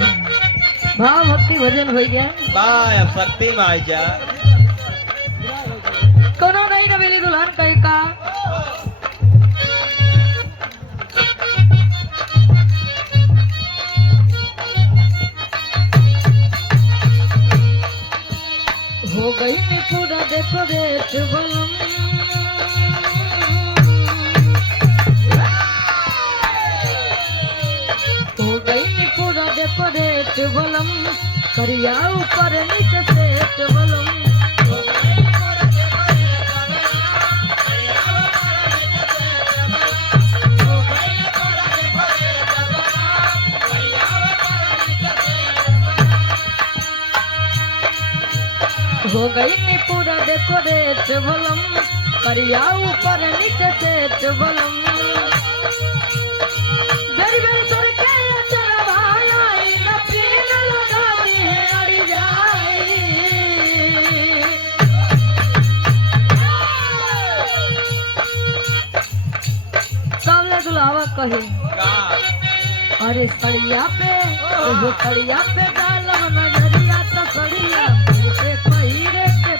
भाव भक्ति भजन हो गया बाय शक्ति माई जा कोनो नहीं नवेली दुल्हन कहे का हो गई पूरा देखो रेट बलम हो गई पूरा देखो रेट बलम करिया ऊपर नीचे सेट बलम हो गई नी पूरा देखो रेट बलम करिया ऊपर नीचे सेट बलम बेरी बेरी करके चरवाया न पीन लगाती है अड़ी जाए सामने दुलावा कहे अरे सड़िया पे वो सड़िया पे डालम नजरिया तो सड़िया पे पहिरे के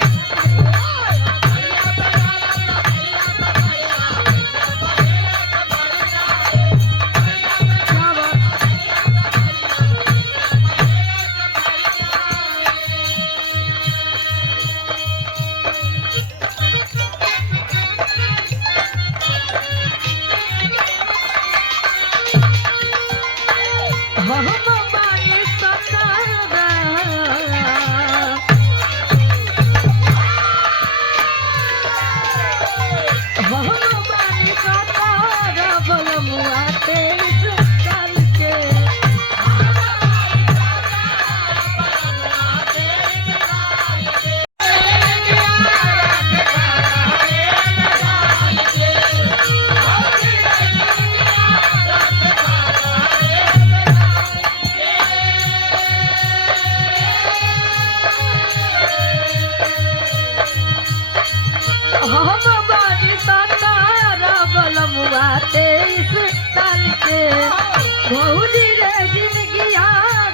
बहुजी रे जिंदगी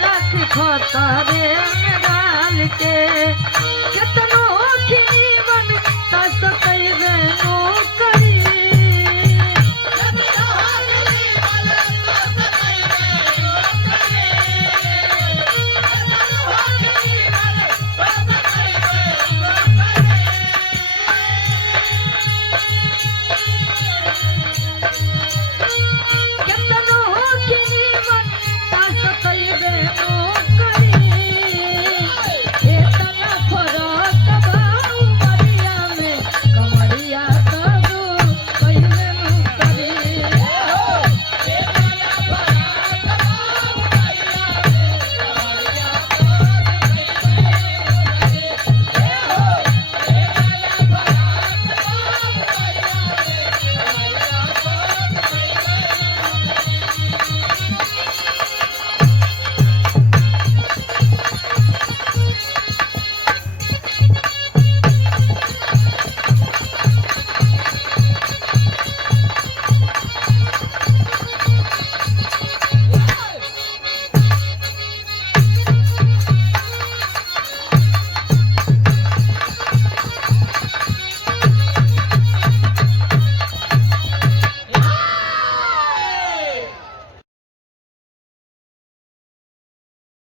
रख खतरे में डाल के